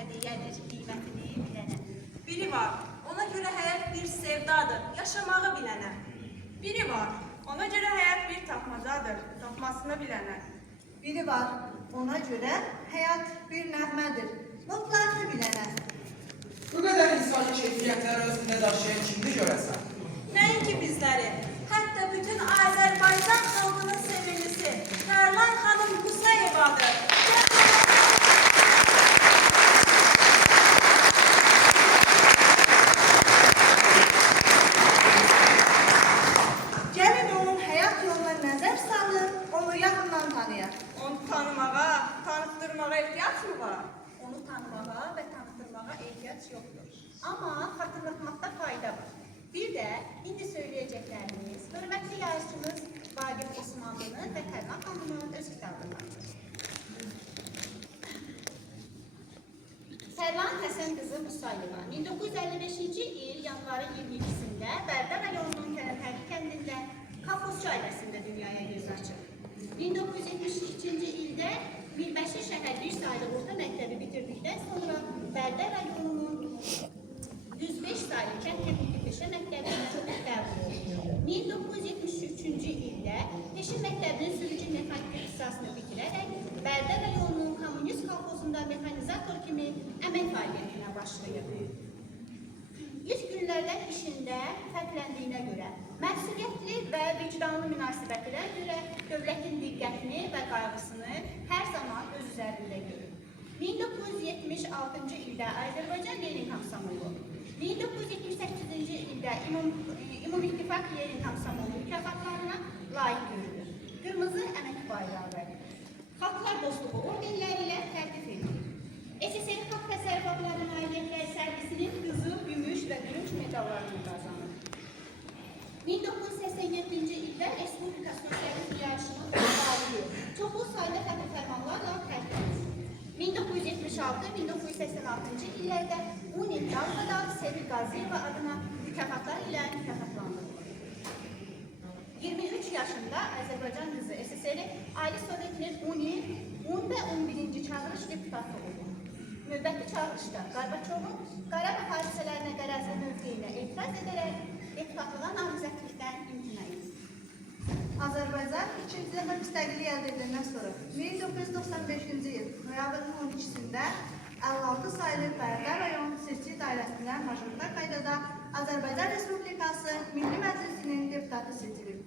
hədiyyədir, qiymətini bilənə. Biri var, ona görə həyat bir sevdadır, yaşamağı bilənə. Biri var, ona görə həyat bir tapmacadır, tapmasını bilənə. Biri var, ona görə həyat bir nəğmədir, notlarını bilənə. Bu qədər insani keyfiyyətləri özündə daşıyan kimdir görəsən? Nəinki bizləri, hətta bütün Azərbaycan xalqının sevimlisi Tərlan xanım Qusayevadır. Gəlin onun həyat yoluna nəzər salın, onu yaxından tanıyaq. Onu tanımağa, tanıtdırmağa ehtiyac mı var? Onu tanımağa və tanıtırmağa ehtiyac yoxdur. Amma xatırlatmaqda fayda var. Bir də indi söyləyəcəklərimiz hörmətli yazıcımız Vagif Osmanlı'nın və Tərlan xanımın öz kitablarıdır. Tərlan Həsən qızı Musayeva 1955-ci il yanvarın 22-sində Bərdə rayonunun Kərəmhərli kəndində Kafosçu ailəsində dünyaya göz açır. 1972-ci ildə Mirbəşir şəhər 1 saylı orta məktəbi bitirdikdən sonra Bərdə rayonunun 105 saylı kənd texniki peşə məktəbində qəbul olundu. 1973-cü ildə peşə məktəbinin sürücü mexanik ixtisasını bitirərək Bərdə rayonunun kommunist kolxozunda mexanizator kimi əmək fəaliyyətinə başlayıb. İlk günlərdən işində fərqləndiyinə görə, məsuliyyətli və vicdanlı münasibətinə görə dövlətin diqqətini və qayğısını hər zaman öz üzərində görür. 1976-cı ildə Azərbaycan Lenin Komsomolu, 1978-ci ildə Ümumİttifaq Lenin Komsomolu mükafatlarına layiq görülür. Qırmızı əmək bayrağı, Xalqlar Dostluğu ordenləri ilə təltif edilir. SSR Xalq Təsərrüfatları Nailiyyətləri sərgisinin qızıl, gümüş və bürünc medallarını qazanır. 1987-ci ildə Respublika Sosialist Yarışının müqavili çoxlu sayda fərmanlarla təltif edilir. 1976-1986-cı illərdə UNİ Dalbadal Sevil Qazıyeva adına mükafatlar ilə mükafatlandırılır. 23 yaşında Azərbaycan qızı SSR Ali Sovetinin UNİ 10 və 11-ci çağırış deputatı oldu. Növbəti çağırışda Qarbaçovun Qarabağ hadisələrinə qərəzli mövqeyinə etiraz edərək deputatlığa namizədlikdən imtina edir. Azərbaycan ikinci dəfə müstəqillik əldə ediləndən sonra 1995-ci il noyabrın 12-sində 56 saylı Bərdə rayon seçki dairəsində majoritar qaydada Azərbaycan Respublikası Milli Məclisinin deputatı seçilib.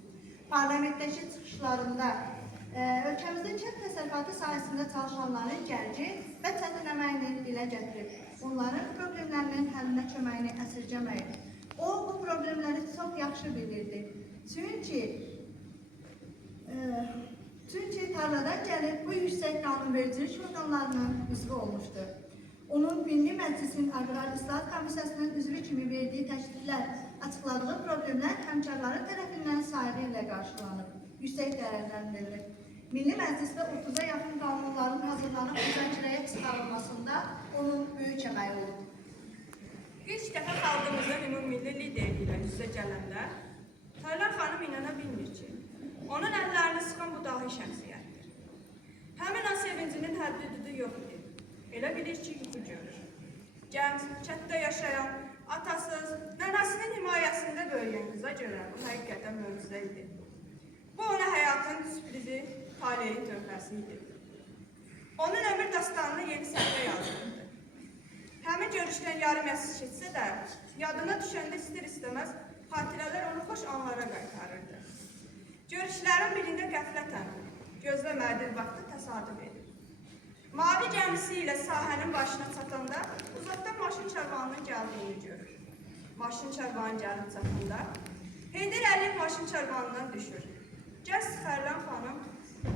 Parlamentdəki çıxışlarında ölkəmizin kənd təsərrüfatı sahəsində çalışanların gərci və çətin əməyini dilə gətirib. Onların problemlərinin həllinə köməyini əsirgəməyib. O, bu problemləri çox yaxşı bilirdi. Çünki tarladan gəlib bu yüksək qanunvericilik orqanlarının üzvü olmuşdur. Onun Milli Məclisin Aqrar İslahat Komissiyasının üzvü kimi verdiyi təkliflər, açıqladığı problemlər həmkarları tərəfindən saygı ilə qarşılanıb, yüksək dəyərləndirilir. Milli Məclisdə 30-a yaxın qanunların hazırlanıb müzakirəyə çıxarılmasında onun böyük əməyi olub. İlk dəfə xalqımızın ümumilli lideri ilə üzə gələndə Tərlan xanım inana bilmir ki, onun əllərini sıxan bu dahi şəxsiyyətdir. Həmin an sevincinin həddi-hüdudu yoxdur. Elə bilir ki, yuxu görür. Gənc, kənddə yaşayan, atasız, nənəsinin himayəsində böyüyən qıza görə bu həqiqətən möcüzə idi. Bu ona həyatın sürprizi, taleyi töhfəsi idi. Onun ömür dastanını yeni səhvə yazılırdı. Həmin görüşdən yarım əsr keçsə də, yadına düşəndə istər-istəməz xatirələr onu xoş anlara qaytarırdı. Görüşlərin birində qəflətən, gözləmədiyi vaxtı təsadüf edib. Mavi gəmisi ilə sahənin başına çatanda uzaqdan maşın çarvanının gəldiyini görür. Maşın çarvanı gəlib çatanda Heydər Əliyev maşın çarvanından düşür. Gəz Tərlan xanım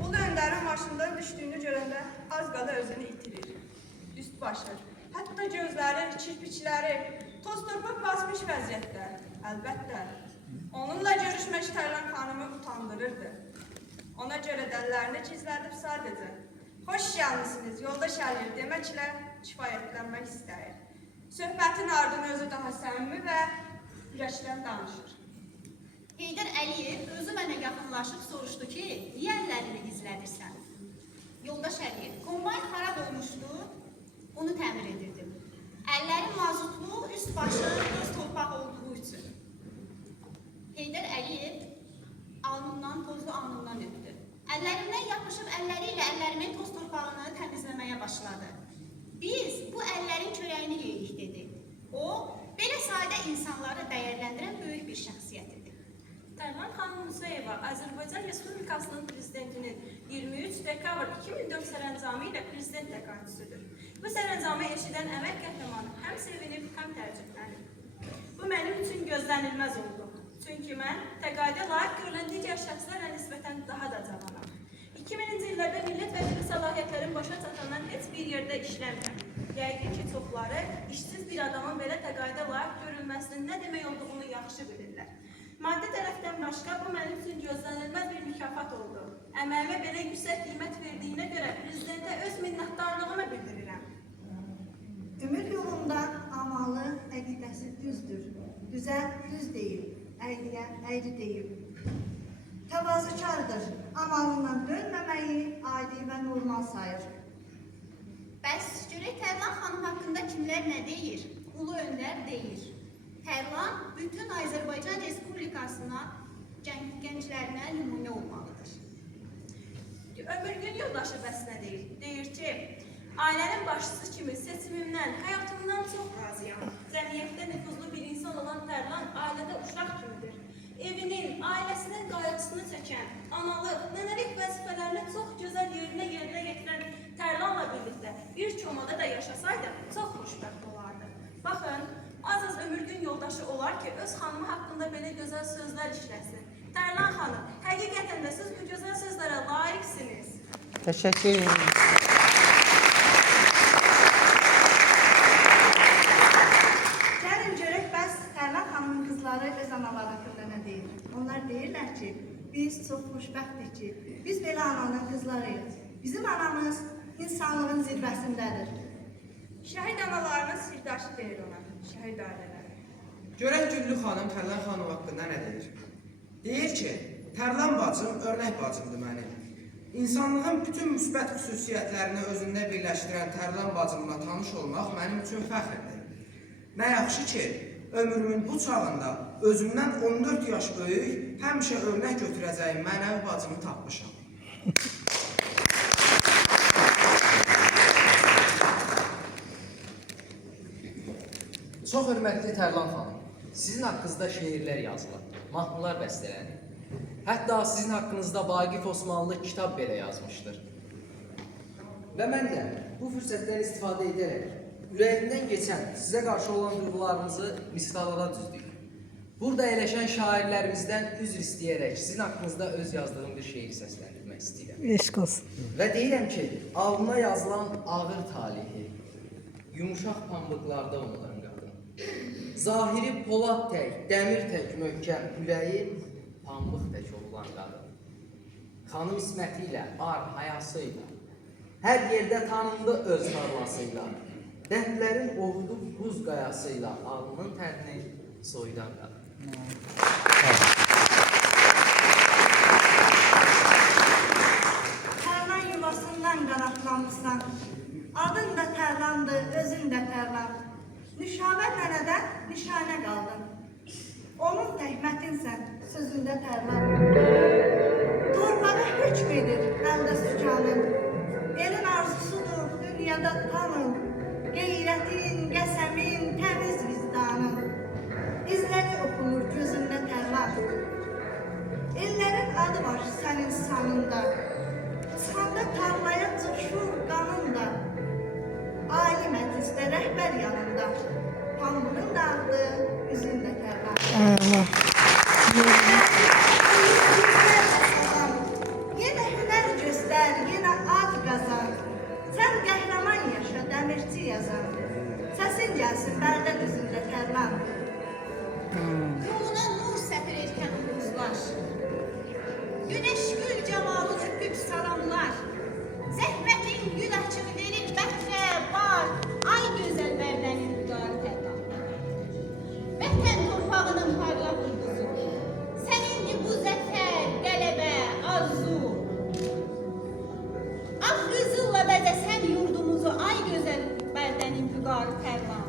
Ulu Öndərin maşından düşdüyünü görəndə az qala özünü itirir. Üst başı, hətta gözləri, kirpikləri toz-torpaq basmış vəziyyətdə. Əlbəttə, onunla görüşmək Tərlan xanımı utandırırdı. Ona görə dəllərini gizlədib sadəcə "Xoş gəlmisiniz, yoldaş Əliyev" deməklə kifayətlənmək istəyir. Söhbətin ardını özü daha səmimi və ürəkdən danışır. Heydər Əliyev özü mənə yaxınlaşıb soruşdu ki, niyə əllərini gizlədirsən? Yoldaş Əliyev, kombayn xarab olmuşdu, onu təmir edirdi. başı öz torpaq olduğu üçün. Heydər Əliyev alnından, tozlu alnından öpdü. Əllərimdən yapışıb əlləri ilə əllərimin toz torpağını təmizləməyə başladı. Biz bu əllərin çörəyini yeyirik, dedi. O, belə sadə insanları dəyərləndirən böyük bir şəxsiyyət idi. Tərlan xanım Musayeva Azərbaycan Respublikasının prezidentinin 23 dekabr 2004 sərəncamı ilə prezident təqaüdçüsüdür. Bu sərəncamı eşidən əmək qəhrəmanı həm sevinib, həm təəccüblənib. Bu mənim üçün gözlənilməz oldu. Çünki mən təqaüdə layiq görülən digər şəxslərlə nisbətən daha da cavanam. 2000-ci illərdə millət vəkili səlahiyyətlərin başa çatandan heç bir yerdə işləmirəm. Yəqin ki, çoxları işsiz bir adamın belə təqaüdə layiq görülməsinin nə demək olduğunu yaxşı bilirlər. Maddi tərəfdən başqa, bu mənim üçün gözlənilməz bir mükafat oldu. Əməyimə belə yüksək qiymət verdiyinə görə prezidentə öz minnətdarlığımı bildirirəm. Ömür yolunda amalı, əqidəsi düzdür. Düzə düz deyil, əyriyə əyri deyil. Təvazökardır, amalından dönməməyi adi və normal sayır. Bəs görək Tərlan xanım haqqında kimlər nə deyir? Ulu öndər deyir. Tərlan bütün Azərbaycan Respublikasına, gənclərinə nümunə olmalıdır. Ömürgün yoldaşı bəs nə deyir? Deyir ki, ailənin başçısı kimi seçimimdən, həyatımdan çox razıyam. Cəmiyyətdə nüfuzlu bir insan olan Tərlan ailədə uşaq kimidir. Evinin, ailəsinin qayğısını çəkən, analıq, nənəlik vəzifələrini çox gözəl yerinə yetirən Tərlanla birlikdə bir çomada da yaşasaydı, çox xoşbəxt olardı. Baxın, az-az ömürgün yoldaşı olar ki, öz xanımı haqqında belə gözəl sözlər işləsin. Tərlan xanım, həqiqətən də siz bu gözəl sözlərə layiqsiniz. Təşəkkür ederim. Gəlin görək, bəs Tərlan xanımın qızları öz anaları haqqında nə deyir? Onlar deyirlər ki, biz çox xoşbəxtdik ki, biz belə ananın qızlarıyıq. Bizim anamız insanlığın zirvəsindədir. Şəhid analarının sirdaşı deyir ona, şəhid ailələri. Görən Güllü xanım Tərlan xanım haqqında nə deyir? Deyir ki, Tərlan bacım örnək bacımdır mənim. İnsanlığın bütün müsbət xüsusiyyətlərini özündə birləşdirən Tərlan bacımla tanış olmaq mənim üçün fəxrdir. Nə yaxşı ki, ömrümün bu çağında özümdən 14 yaş böyük, həmişə örnək götürəcəyim mənəvi bacımı tapmışam. Çox hörmətli Tərlan xanım, sizin haqqınızda şeirlər yazılır, mahnılar bəstələnir. Hətta sizin haqqınızda Vaqif Osmanlı kitab belə yazmışdır. Və mən də bu fürsətdən istifadə edərək ürəyimdən keçən sizə qarşı olan duyğularımızı misralara düzdük. Burada əyləşən şairlərimizdən üzr istəyərək sizin haqqınızda öz yazdığım bir şeiri səsləndirmək istəyirəm. Eşq olsun. Və deyirəm ki, alnına yazılan ağır talihi, yumuşaq pambıqlarda unudan qadın. Zahiri polad tək, dəmir tək möhkəm, ürəyi pambıq tək olan qadın. Xanım İsməti ilə, ar hayasıyla, hər yerdə tanındı öz tarlasıyla, dəndlərin ovdu buz qayasıyla, alnının tərini soyudan qadın. Tərlan yuvasından qanatlanmışsan, adın da Tərlandır, özün də Tərlan. Nüşabə nənədən nişanə qaldın. Onun təhmətinsən, sözündə Tərlan. Torpağa hökm edir əldə sükanın. Elin arzusudur dünyada tanın. Qeyrətin, qəsəmin, təmiz vicdanın. İzləri okunur gözündə Tərlan. Ellərin adı var sənin sanında. Çıxanda tarlaya coşur qanında. Ali məclisdə rəhbər yanında. Pambığın da adı, üzün də Tərlan. Yenə hünər göstər, yenə ad qazan. Sən qəhrəman yaşa, dəmirçi yazan. Səsin gəlsin bəldə düzündə Tərlan. Yoluna nur səpir erkən ulduzlar. Güneş gül camalı öpüb salamlar. Zəhmətin gül açıb verir bəxtə bar. Ay gözəl bərdənin vüqarı Tərlan. Vətən torpağının parlaq ulduzu. Sənindir bu zəfər, qələbə, arzu. Ağ qızılla bəzəsən yurdumuzu, ay gözəl bərdənin vüqarı Tərlan.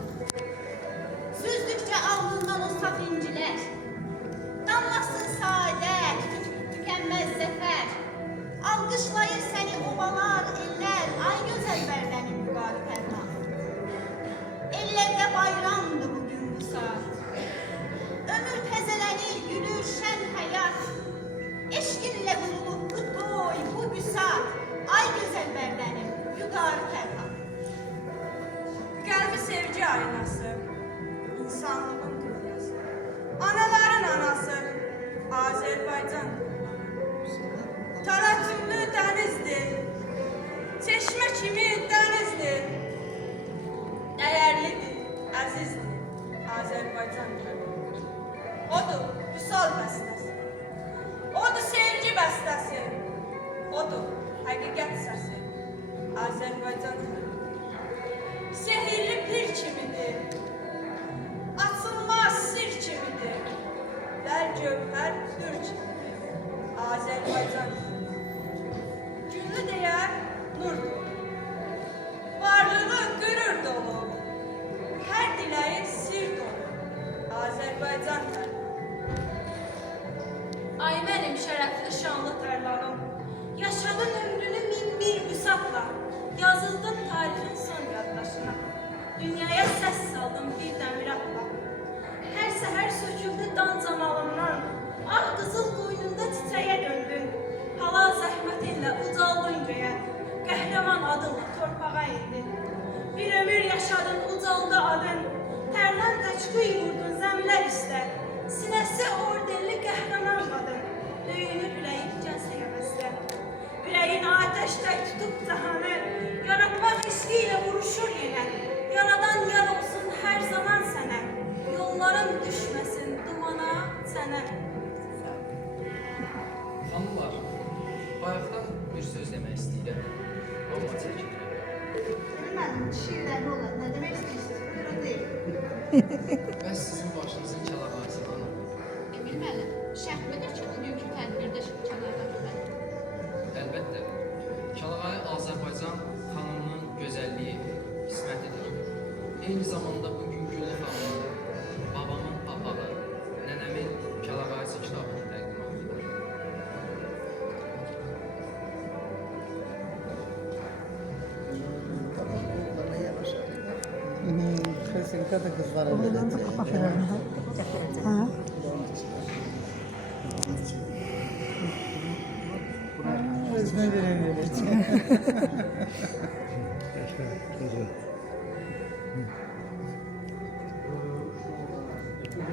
aynası, insanlığın dünyası. Anaların anası, Azərbaycan. Talatümlü dənizdir, çeşmə kimi dənizdir. Dəyərlidir, əzizdir, Azərbaycan. Odur, Vüsal bəstəsi. Odur, sevgi bəstəsi. Odur, həqiqət səsi. Azərbaycan. Sehirli pir kimidir. Açılmaz sir kimidir. Dər gövhər hür kimidir. Azərbaycan. Güllü deyər nurdur. Varlığı qürur dolu. Hər diləyi sir dolu. Azərbaycan tərlanı. Ay mənim şərəfli şanlı tərlanım, yaşadın ömrünü min bir vüsatla, yazıldın tarixin son yaddaşına, dünyaya səs saldın bir dəmir atla. Hər səhər söküldü dan camalından, ağ qızıl qoynunda titrəyə döndün, halal zəhmətinlə ucaldın göyə, qəhrəman adınla torpağa indin. Bir ömür yaşadın ucaldı adın, tərlan təçqüy vurdun zəmlər üstə, sinəsi ordenli qəhrəman qadın, döyünür ürəyin gəncliyə bəstə. Ürəyin atəşdə tutub cahanı, yaratmaq hisliyle vuruşur yenə, yaradan yar olsun hər zaman sənə, yolların düşməsin dumana sənə. Xanımlar, bayaqdan bir söz demək istəyirəm. Amma çəkinirəm. Bilmədim, şiirləri olan, nə demək istəyirsiniz? Buyurun deyin. Bəs sizin başınızın kəlağayısı hanım? Emil müəllim, şərt midir ki, bugünkü tədbirdə kəlağayı var? Əlbəttə, kəlağayı Azərbaycan xanımının gözəlliyi, qismətidir. Eyni zamanda bugün Güllü xanımın, babamın papağı, nənəmin kəlağayısı kitabını təqdim edir. Kesinlikle de kızlar öyle dedi. Resme veremiyorum.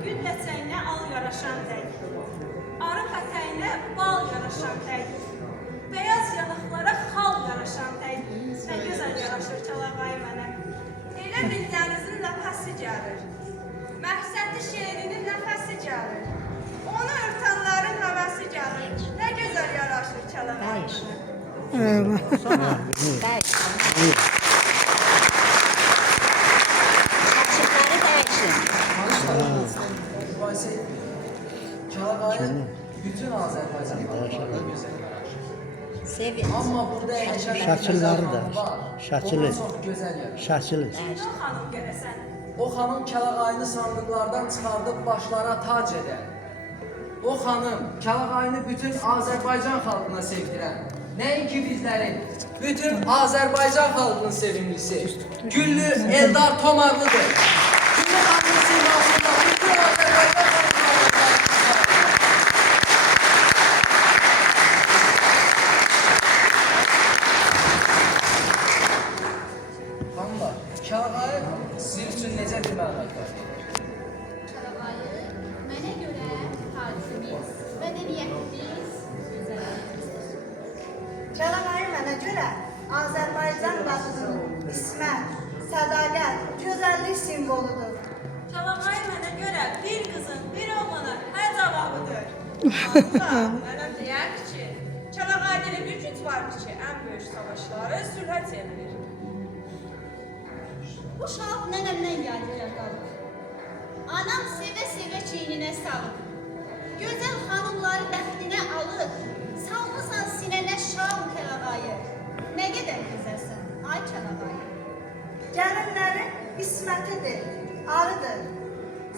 Gül ləçəyinə al yaraşan tək, arıq ətəyinə bal yaraşan tək, beyaz yanıqlara xal yaraşan tək, nə gözəl yaraşır kəlağayı mənə. Elə bil dənizin nəfəsi gəlir. Məhsəti şeirinin nəfəsi gəlir. Onu örtənlərin həvəsi gəlir. Nə gözəl yaraşır kəlağayı mənə. Açıqları dəyişin. Mübahisə etməyin. Kəlağayı bütün Azərbaycan xalqlarına gözəl yaraşır. Sevin. Amma burada yaşayan Şəkilləri də, şəkili. Ona çox gözəl yaraşır. Şəkili. Gül xanım görəsən, O xanım kəlağayını sandıqlardan çıxardıb başlara tac edən. O xanım kəlağayını bütün Azərbaycan xalqına sevdirən. Nəinki bizlərin, bütün Azərbaycan xalqının sevimlisi. Güllü Eldar Tomarlıdır. Güllü xanımın simasında bütün Azərbaycan xalqına Xanımlar, kəlağayı sizin üçün necə bir məlumat var? kəlağayı mənə görə tariximiz, mədəniyyətimiz, gözəlliğimizdir. Kəlağayı mənə görə Azərbaycan qadının ismət, sədaqət, gözəllik simvoludur. Kəlağayı mənə görə bir qızın, bir oğlana hər cavabıdır. Hatta mənə deyərdi ki, Kəlağayda elə bir güc vardır ki, ən böyük savaşları sülhə çevirir. Bu şal nənəmdən yadigar qalır. Anam sevə-sevə çiyninə salır. Gözəl xanımları bəxtinə alır. Salmısan sinənə şal kəlağayı. Nə qədər gözəlsən, ay kəlağayı. Gəlinlərin ismətidir, arıdır.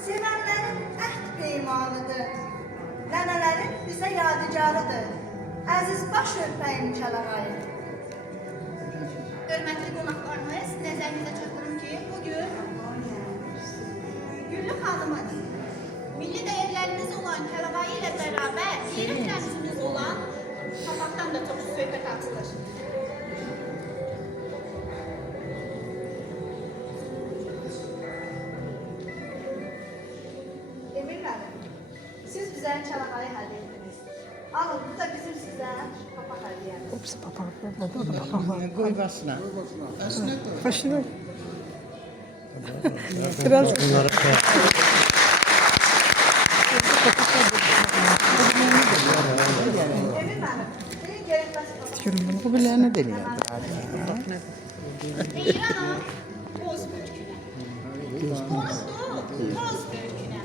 Sevənlərin əhd peymanıdır. Nənələrin bizə yadigarıdır. Əziz baş örpəyim kəlağayı. Hörmətli qonaqlarımız, nəzərinizə çatdırım ki, bugün Güllü xanımın milli dəyərlərimiz olan kəlağayı ilə bərabər yeri rəmzimiz olan papaqdan da çox söhbət açılır. gözəl çalağayı hədiyyə etdiniz. Alın, bu da bizim sizə papaq hədiyyəmiz. Hepsi papağan. Koy başına. Başına. Biraz bunları Emin mənim, bir gerekməz papaq. bu bile ne deniyor? Deyirəm ha, boz börkünə. Bozdur, boz börkünə.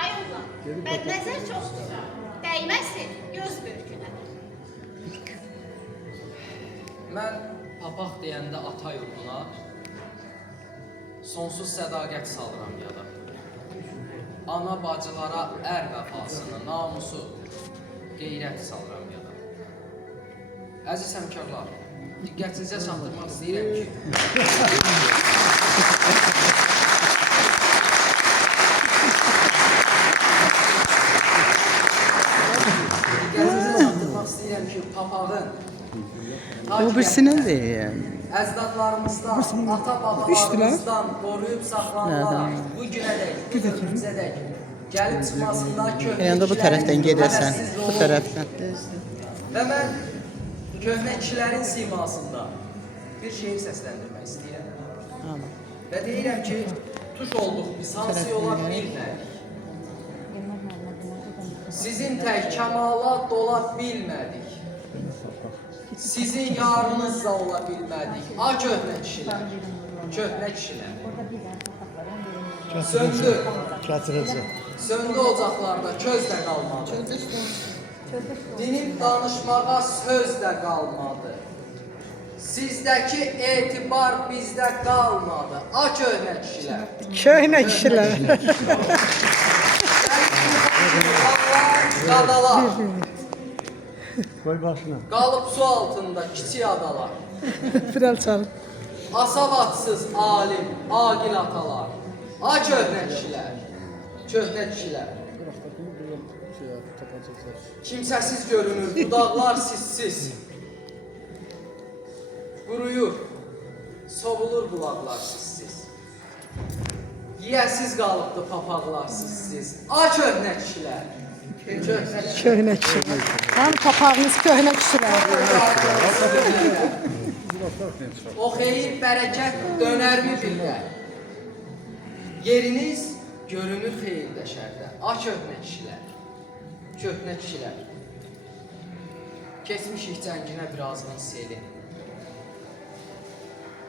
Ay oğlan, bədnəzər çoxdur. Dəyməsin göz börkünə. Mən papaq deyəndə ata yurduna sonsuz sədaqət salıram yada. Ana bacılara ər vəfasını, namusu, qeyrət salıram yada. Əziz həmkarlar, diqqətinizə çatdırmaq istəyirəm ki, papağın Bu birisine de yani. Əcdadlarımızdan, ata-babalarımızdan qoruyub saxlanılaraq bu günədək, bu dövrümüzədək gəlib çıxmasında Yani da bu tərəfdən gedərsən, bu tərəfdən. Və mən köhnə kişilərin simasında bir şeir səsləndirmək istəyirəm. Tamam. Və deyirəm ki, tuş olduq biz hansı yola bilmədik. Sizin tək kəmala dola bilmədik. Sizin yarınızla ola bilmədik. A köhnə kişilər, köhnə kişilər. Söndü, söndü ocaqlarda, köz də qalmadı. Dinib danışmağa söz də qalmadı. Sizdəki etibar bizdə qalmadı. A köhnə kişilər. Köhnə kişilər. Qadalar. Koy başına. Qalıb su altında kiçik adalar. Biraz çalın. Asavatsız alim, agil atalar. A köhnə kişilər, köhnə kişilər. Kimsəsiz görünür, budaqlar sizsiz. Quruyur, sovulur bulaqlar sizsiz. Yiyəsiz qalıbdı papaqlar sizsiz. A köhnə kişilər, köhnə kişilər. Köhnə kişilər. Hani papağınız köhnə kişilər. O xeyir, bərəkət dönərmi billər? Yeriniz görünür xeyirdə şərdə. A köhnə kişilər, köhnə kişilər. Keçmişik cənginə birazdan seli.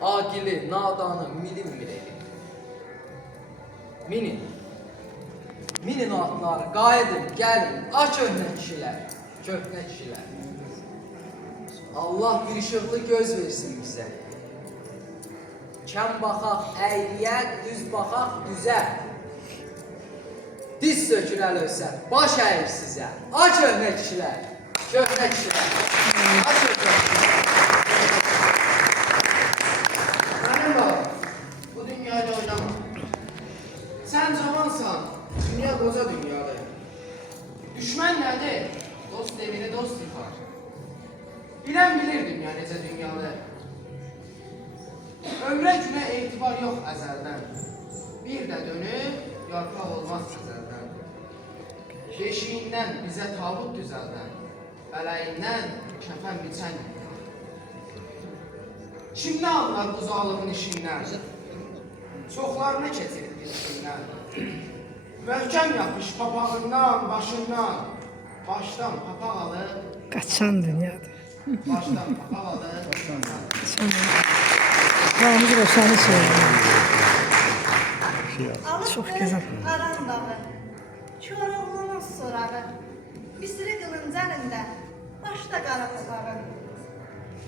Agili, nadanı, milin mileli. Minin. Minin atları, qayıdın, gəlin. A köhnə kişilər, köhnə kişilər. Allah bir işıqlı göz versin bizə. Kəm baxaq əyriyə, düz baxaq düzə. Diz sökürəl ölsə, baş əyir sizə. A köhnə kişilər, köhnə kişilər. A köhnə kişilər. Mənim balam, bu dünyayla oynama. Sən cavansan, dünya qoca dünyadır. Düşmən nədir? Dost evini dost yıxar. Bilən bilir dünya necə dünyadır. Ömrə günə etibar yox əzəldən. Bir də dönüb, yarpaq olmaz əzəldən. Beşiyindən bizə tabut düzəldən. Bələyindən kəfən biçən yıkan. Kim nə anlar bu zalığın işindən? Çoxlarını keçirir bilişindən. Möhkəm yapış papağından, başından. Başdan papaq alır. Kaçan dünyadır. Başdan papaq alır. Ramız Roşan'ı söylüyor. Çok güzel. Aran dağı, Koroğlunun sorağı, Misri qılınc əlində, başda qara papağı.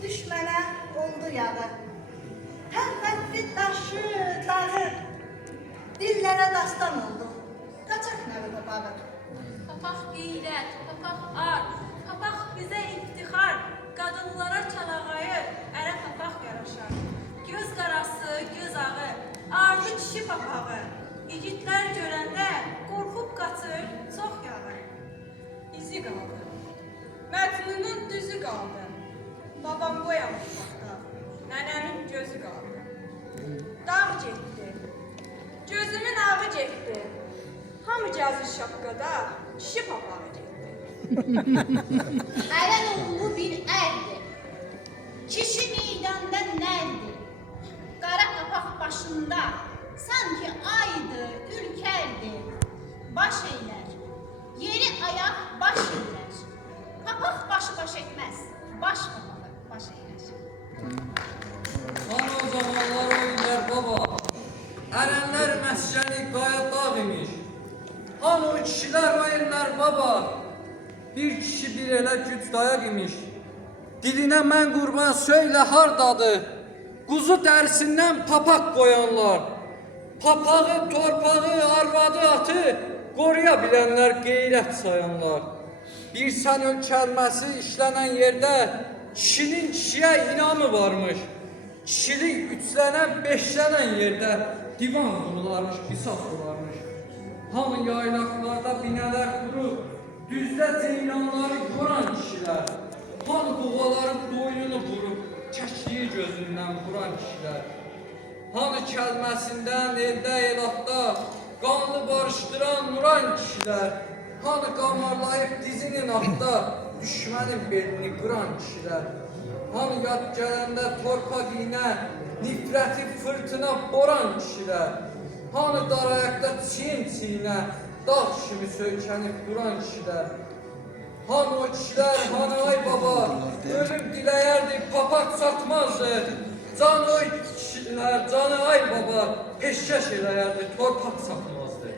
Düşmənə oldu yağı, tərpətdi daşı, dağı, dillərə dastan oldu, qaçaq nəvi papağı. Papaq qeyrət, papaq ar, papaq bizə iftixar, qadınlara çalağayı, ərə papaq yaraşar. Göz qarası, göz ağı, ardı kişi papağı, igidlər görəndə qorxub qaçır, çox yağı. İzi qaldı, Məcnunun düzü qaldı, babam boyamış vaxta, nənəmin gözü qaldı. Dağ getdi, gözümün ağı getdi, Hamıcazı şapkada kişi papağı getdi. Ərən oğlu bir ərdir. Kişi meydanda nərdir. Qara papaq başında sanki aydır, ülkərdir. Baş eylər, yeri ayaq baş eylər. Papaq başı baş etməz, baş papağı baş eylər. Ana o zamanlar oyunlar baba, erenler məskəni qaya dağ imiş. Han o kişilər oyunlar baba, bir kişi bir elə güc dayaq imiş. Dilinə mən qurban söylə hardadır, quzu dərsindən papaq qoyanlar. Papağı, torpağı, arvadı, atı qoruya bilənlər qeyrət sayanlar. Bir sən öl kəlməsi işlənən yerdə kişinin kişiyə inamı varmış. Kişilik üçlənən, beşlənən yerdə divan qurularmış, qisas olarmış. Hamı yaylaqlarda binələr qurub, düzdə ceylanları qoran kişilər. Hamı qoğaların boynunu vurub, çəkdiyi gözündən vuran kişilər. Hamı kəlməsindən, eldə, elahda qanlı barışdıran, nuran kişilər. Hamı qamarlayıb dizinin altda düşmənin belini qıran kişilər. Hamı yad gələndə torpaq iynə, nifrəti fırtına boran kişilər. Hamı dar ayaqda çiyin-çiyinə, dağ kimi söykənib duran kişilər. Hamı o kişilər, hanı ay baba, ölüm diləyərdi, papaq satmazdı. Can o kişilər, canı ay baba, peşkəş eləyərdi, torpaq satmazdı.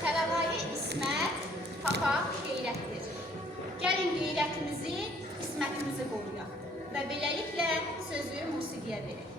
Kələlayı İsmət, papaq qeyrətdir. Gəlin qeyrətimizi, İsmətimizi qoruyaq və beləliklə sözü musiqiyə verək.